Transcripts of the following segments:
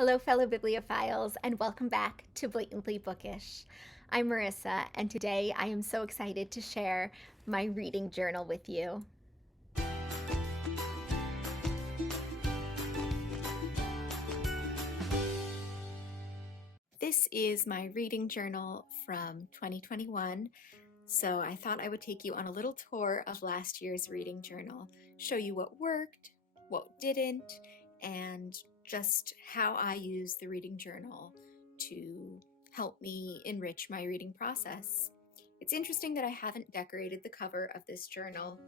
Hello, fellow bibliophiles, and welcome back to Blatantly Bookish. I'm Marissa, and today I am so excited to share my reading journal with you. This is my reading journal from 2021, so I thought I would take you on a little tour of last year's reading journal, show you what worked, what didn't, and just how I use the reading journal to help me enrich my reading process. It's interesting that I haven't decorated the cover of this journal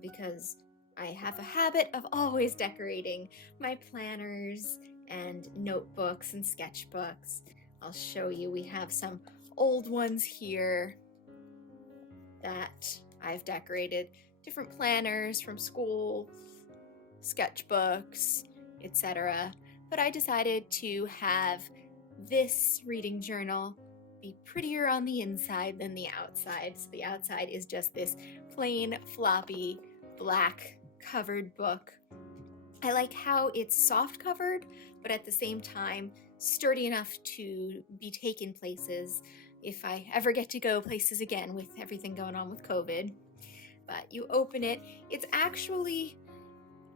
because I have a habit of always decorating my planners and notebooks and sketchbooks. I'll show you, we have some old ones here that I've decorated, different planners from school, sketchbooks, etc. But I decided to have this reading journal be prettier on the inside than the outside. So the outside is just this plain, floppy, black covered book. I like how it's soft covered, but at the same time sturdy enough to be taken places if I ever get to go places again with everything going on with COVID. But you open it, it's actually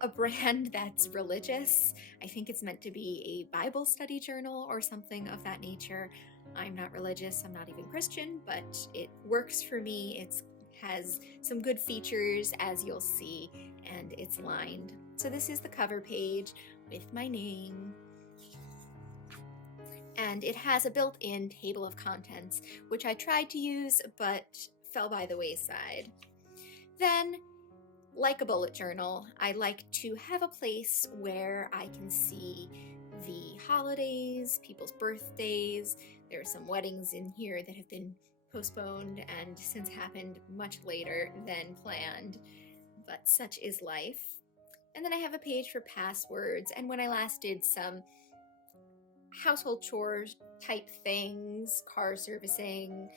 a brand that's religious. I think it's meant to be a Bible study journal or something of that nature. I'm not religious, I'm not even Christian, but it works for me. It has some good features, as you'll see, and it's lined. So this is the cover page with my name. And it has a built-in table of contents, which I tried to use, but fell by the wayside. Then, like a bullet journal, I like to have a place where I can see the holidays, people's birthdays. There are some weddings in here that have been postponed and since happened much later than planned, but such is life. And then I have a page for passwords, and when I last did some household chores type things, car servicing,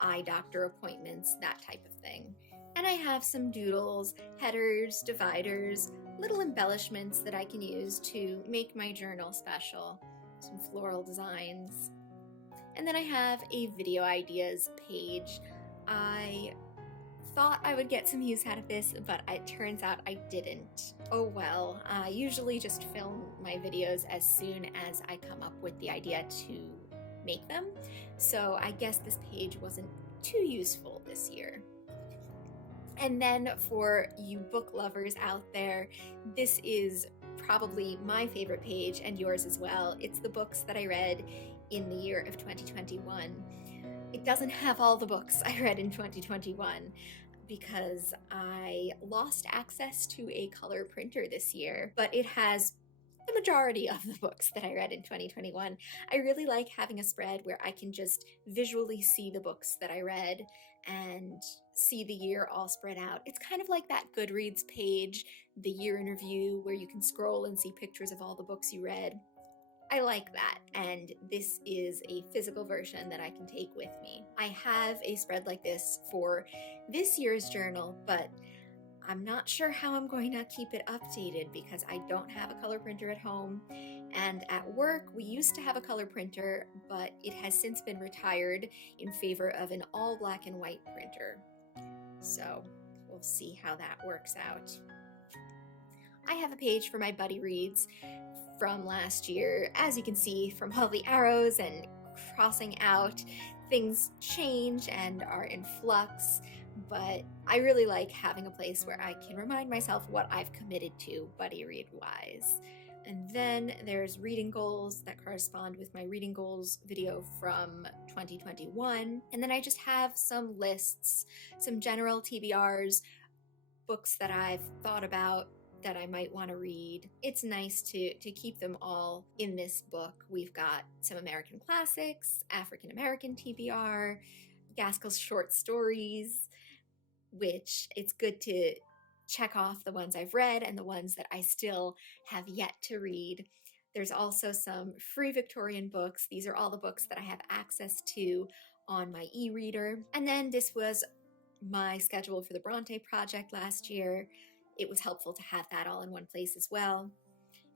eye doctor appointments, that type of thing. And I have some doodles, headers, dividers, little embellishments that I can use to make my journal special. Some floral designs. And then I have a video ideas page. I thought I would get some use out of this, but it turns out I didn't. Oh well, I usually just film my videos as soon as I come up with the idea to make them. So I guess this page wasn't too useful this year. And then for you book lovers out there, this is probably my favorite page and yours as well. It's the books that I read in the year of 2021. It doesn't have all the books I read in 2021 because I lost access to a color printer this year, but it has the majority of the books that I read in 2021. I really like having a spread where I can just visually see the books that I read and see the year all spread out. It's kind of like that Goodreads page, the year in review, where you can scroll and see pictures of all the books you read. I like that, and this is a physical version that I can take with me. I have a spread like this for this year's journal, but I'm not sure how I'm going to keep it updated because I don't have a color printer at home, and at work we used to have a color printer, but it has since been retired in favor of an all black and white printer. So we'll see how that works out. I have a page for my buddy reads from last year. As you can see from all the arrows and crossing out, things change and are in flux, but I really like having a place where I can remind myself what I've committed to buddy read wise. And then there's reading goals that correspond with my reading goals video from 2021. And then I just have some lists, some general TBRs, books that I've thought about that I might want to read. It's nice to keep them all in this book. We've got some American classics, African American TBR, Gaskell's short stories, which it's good to check off the ones I've read and the ones that I still have yet to read. There's also some free Victorian books. These are all the books that I have access to on my e-reader. And then this was my schedule for the Bronte project last year. It was helpful to have that all in one place as well.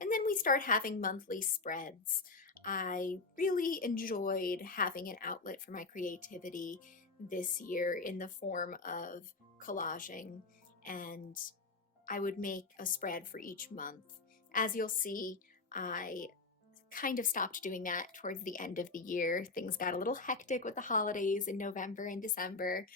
And then we start having monthly spreads. I really enjoyed having an outlet for my creativity this year in the form of collaging, and I would make a spread for each month. As you'll see, I kind of stopped doing that towards the end of the year. Things got a little hectic with the holidays in November and December.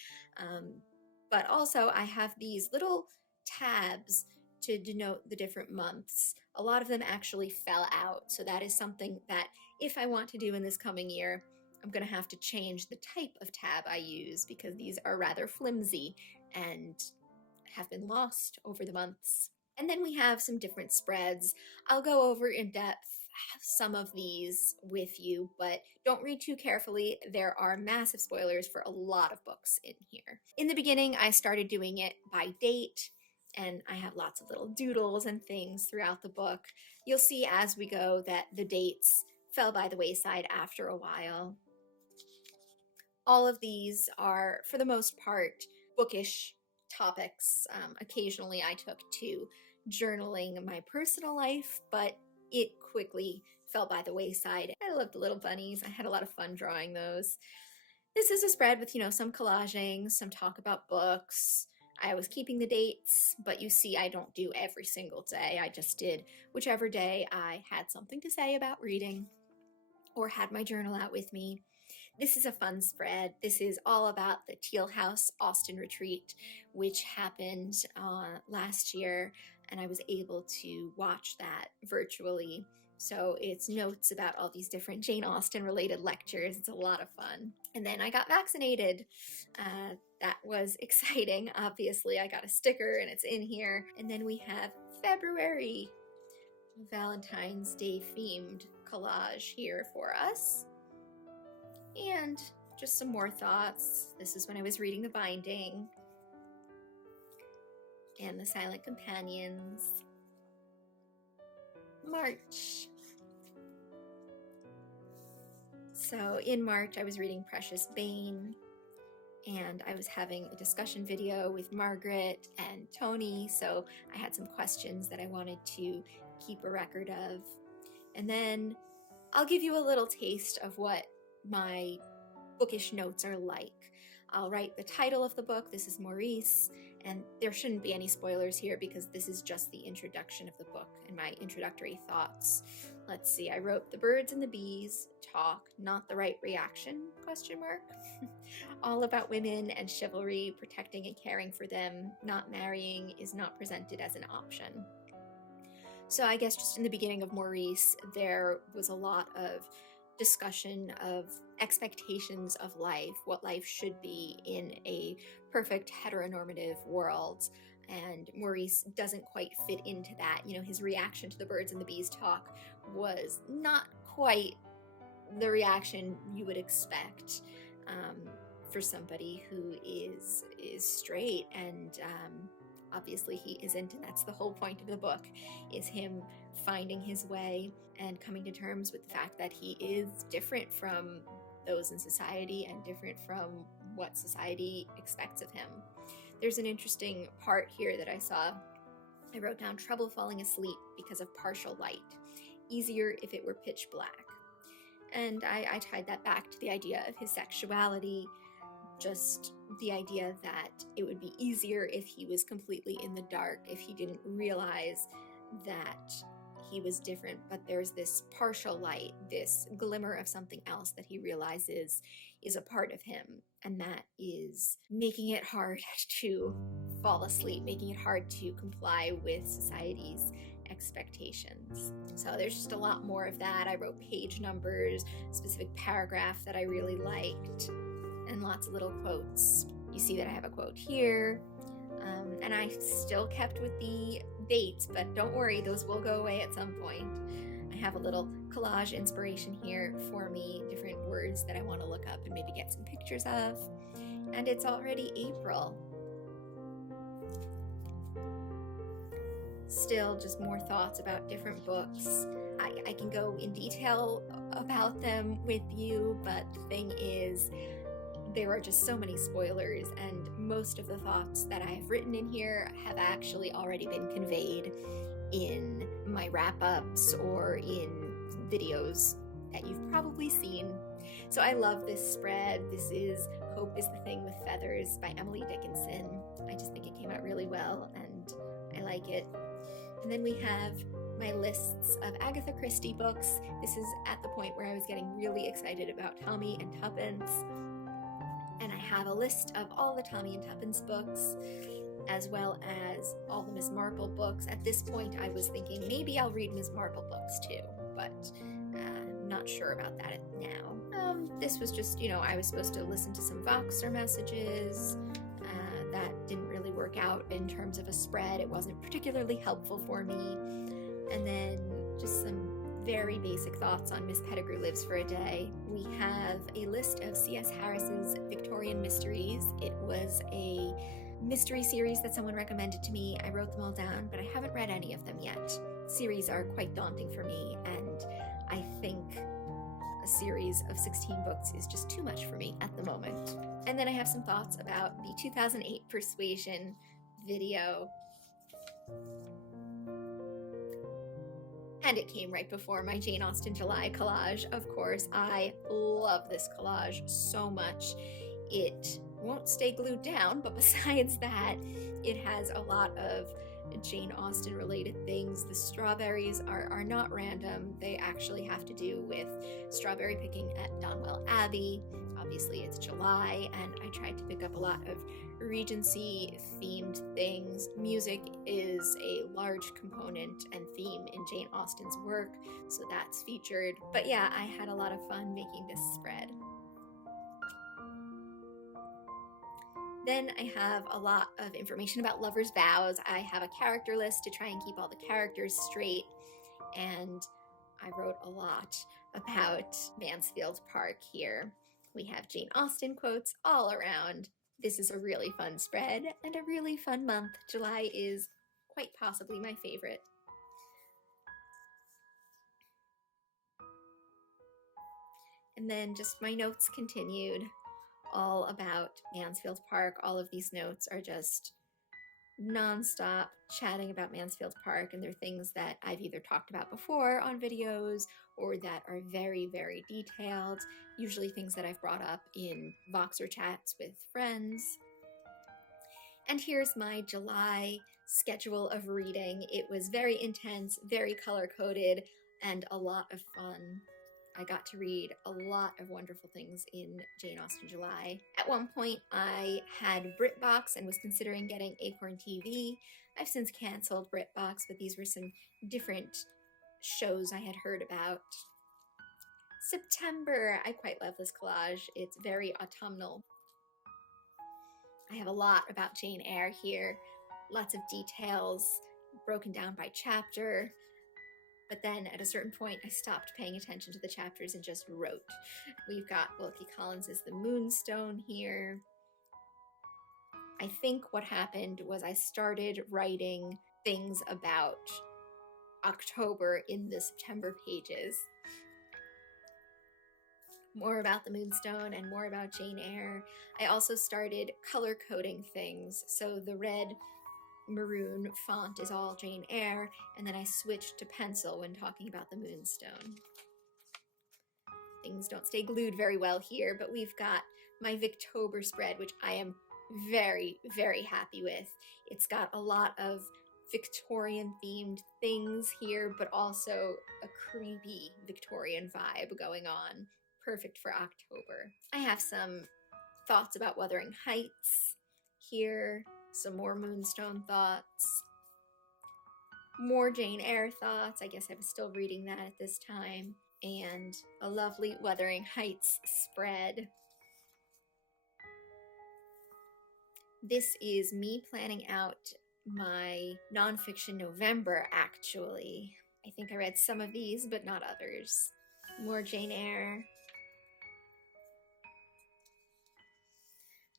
But also, I have these little tabs to denote the different months. A lot of them actually fell out, so that is something that if I want to do in this coming year, I'm going to have to change the type of tab I use because these are rather flimsy and have been lost over the months. And then we have some different spreads. I'll go over in depth some of these with you, but don't read too carefully. There are massive spoilers for a lot of books in here. In the beginning, I started doing it by date, and I have lots of little doodles and things throughout the book. You'll see as we go that the dates fell by the wayside after a while. All of these are, for the most part, bookish topics. Occasionally I took to journaling my personal life, but it quickly fell by the wayside. I love the little bunnies. I had a lot of fun drawing those. This is a spread with, some collaging, some talk about books. I was keeping the dates, but you see I don't do every single day. I just did whichever day I had something to say about reading or had my journal out with me. This is a fun spread. This is all about the Teal House Austen retreat, which happened last year, and I was able to watch that virtually. So it's notes about all these different Jane Austen related lectures. It's a lot of fun. And then I got vaccinated. That was exciting. Obviously, I got a sticker and it's in here. And then we have February, Valentine's Day themed collage here for us. And just some more thoughts. This is when I was reading The Binding and The Silent Companions. March. So in March, I was reading Precious Bane, and I was having a discussion video with Margaret and Tony, so I had some questions that I wanted to keep a record of. And then I'll give you a little taste of what my bookish notes are like. I'll write the title of the book. This is Maurice, and there shouldn't be any spoilers here because this is just the introduction of the book and my introductory thoughts. Let's see, I wrote the birds and the bees talk, not the right reaction, ? All about women and chivalry, protecting and caring for them, not marrying is not presented as an option. So I guess just in the beginning of Maurice, there was a lot of discussion of expectations of life, what life should be in a perfect heteronormative world. And Maurice doesn't quite fit into that. His reaction to the birds and the bees talk was not quite the reaction you would expect for somebody who is straight, and obviously he isn't, and that's the whole point of the book, is him finding his way and coming to terms with the fact that he is different from those in society and different from what society expects of him. There's an interesting part here that I saw. I wrote down trouble falling asleep because of partial light. Easier if it were pitch black. And I tied that back to the idea of his sexuality, just the idea that it would be easier if he was completely in the dark, if he didn't realize that he was different, but there's this partial light, this glimmer of something else that he realizes is a part of him, and that is making it hard to fall asleep, making it hard to comply with society's expectations. So there's just a lot more of that. I wrote page numbers, specific paragraph that I really liked, and lots of little quotes. You see that I have a quote here, and I still kept with the dates, but don't worry, those will go away at some point. I have a little collage inspiration here for me, different words that I want to look up and maybe get some pictures of. And it's already April. Still just more thoughts about different books. I can go in detail about them with you, but the thing is, there are just so many spoilers, and most of the thoughts that I have written in here have actually already been conveyed in my wrap-ups or in videos that you've probably seen. So I love this spread. This is Hope is the Thing with Feathers by Emily Dickinson. I just think it came out really well and I like it. And then we have my lists of Agatha Christie books. This is at the point where I was getting really excited about Tommy and Tuppence. And I have a list of all the Tommy and Tuppence books, as well as all the Miss Marple books. At this point, I was thinking maybe I'll read Miss Marple books too, but I'm not sure about that now. This was just, I was supposed to listen to some Voxer messages. That didn't really work out in terms of a spread. It wasn't particularly helpful for me. And then just some very basic thoughts on Miss Pettigrew Lives for a Day. We have a list of C.S. Harris's Victorian mysteries. It was a mystery series that someone recommended to me. I wrote them all down, but I haven't read any of them yet. Series are quite daunting for me, and I think a series of 16 books is just too much for me at the moment. And then I have some thoughts about the 2008 Persuasion video. And it came right before my Jane Austen July collage. Of course, I love this collage so much. It won't stay glued down, but besides that, it has a lot of Jane Austen related things. The strawberries are not random. They actually have to do with strawberry picking at Donwell Abbey. Obviously it's July, and I tried to pick up a lot of Regency themed things. Music is a large component and theme in Jane Austen's work, so that's featured. But yeah, I had a lot of fun making this spread. Then I have a lot of information about Lover's Vows. I have a character list to try and keep all the characters straight, and I wrote a lot about Mansfield Park here. We have Jane Austen quotes all around. This is a really fun spread and a really fun month. July is quite possibly my favorite. And then just my notes continued, all about Mansfield Park. All of these notes are just nonstop chatting about Mansfield Park, and they're things that I've either talked about before on videos or that are very, very detailed, usually things that I've brought up in Voxer chats with friends. And here's my July schedule of reading. It was very intense, very color-coded, and a lot of fun. I got to read a lot of wonderful things in Jane Austen July. At one point, I had BritBox and was considering getting Acorn TV. I've since canceled BritBox, but these were some different shows I had heard about. September, I quite love this collage. It's very autumnal. I have a lot about Jane Eyre here, lots of details broken down by chapter. But then at a certain point, I stopped paying attention to the chapters and just wrote. We've got Wilkie Collins's The Moonstone here. I think what happened was I started writing things about October in the September pages. More about The Moonstone and more about Jane Eyre. I also started color coding things. So the red maroon font is all Jane Eyre, and then I switched to pencil when talking about The Moonstone. Things don't stay glued very well here, but we've got my Victober spread, which I am very, very happy with. It's got a lot of Victorian themed things here, but also a creepy Victorian vibe going on. Perfect for October. I have some thoughts about Wuthering Heights here. Some more Moonstone thoughts, more Jane Eyre thoughts. I guess I was still reading that at this time, and a lovely Wuthering Heights spread. This is me planning out my nonfiction November, actually. I think I read some of these, but not others. More Jane Eyre.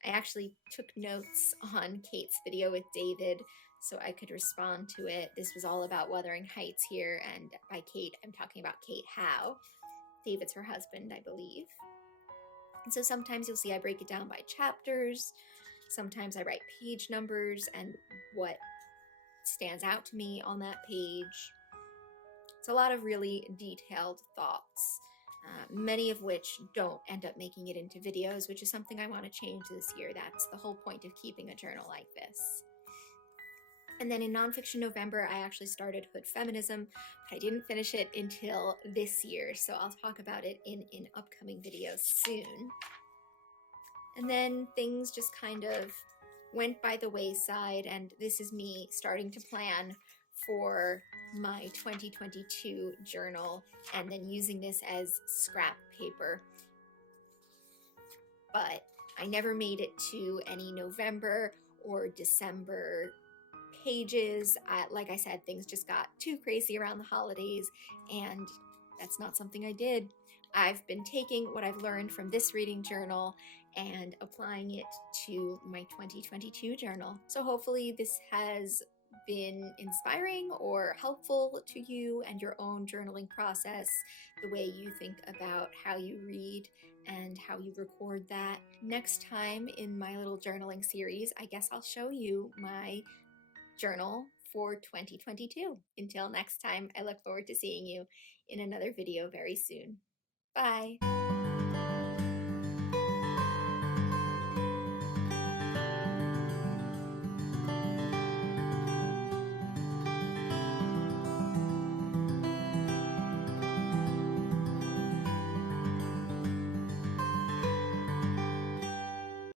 I actually took notes on Kate's video with David so I could respond to it. This was all about Wuthering Heights here, and by Kate, I'm talking about Kate Howe. David's her husband, I believe. And so sometimes you'll see I break it down by chapters. Sometimes I write page numbers and what stands out to me on that page. It's a lot of really detailed thoughts, many of which don't end up making it into videos, which is something I want to change this year. That's the whole point of keeping a journal like this. And then in Nonfiction November, I actually started Hood Feminism, but I didn't finish it until this year, so I'll talk about it in an upcoming video soon. And then things just kind of went by the wayside, and this is me starting to plan for my 2022 journal and then using this as scrap paper. But I never made it to any November or December pages. Like I said, things just got too crazy around the holidays, and that's not something I did. I've been taking what I've learned from this reading journal and applying it to my 2022 journal. So hopefully this has been inspiring or helpful to you and your own journaling process, the way you think about how you read and how you record that. Next time in my little journaling series, I guess I'll show you my journal for 2022. Until next time, I look forward to seeing you in another video very soon. Bye!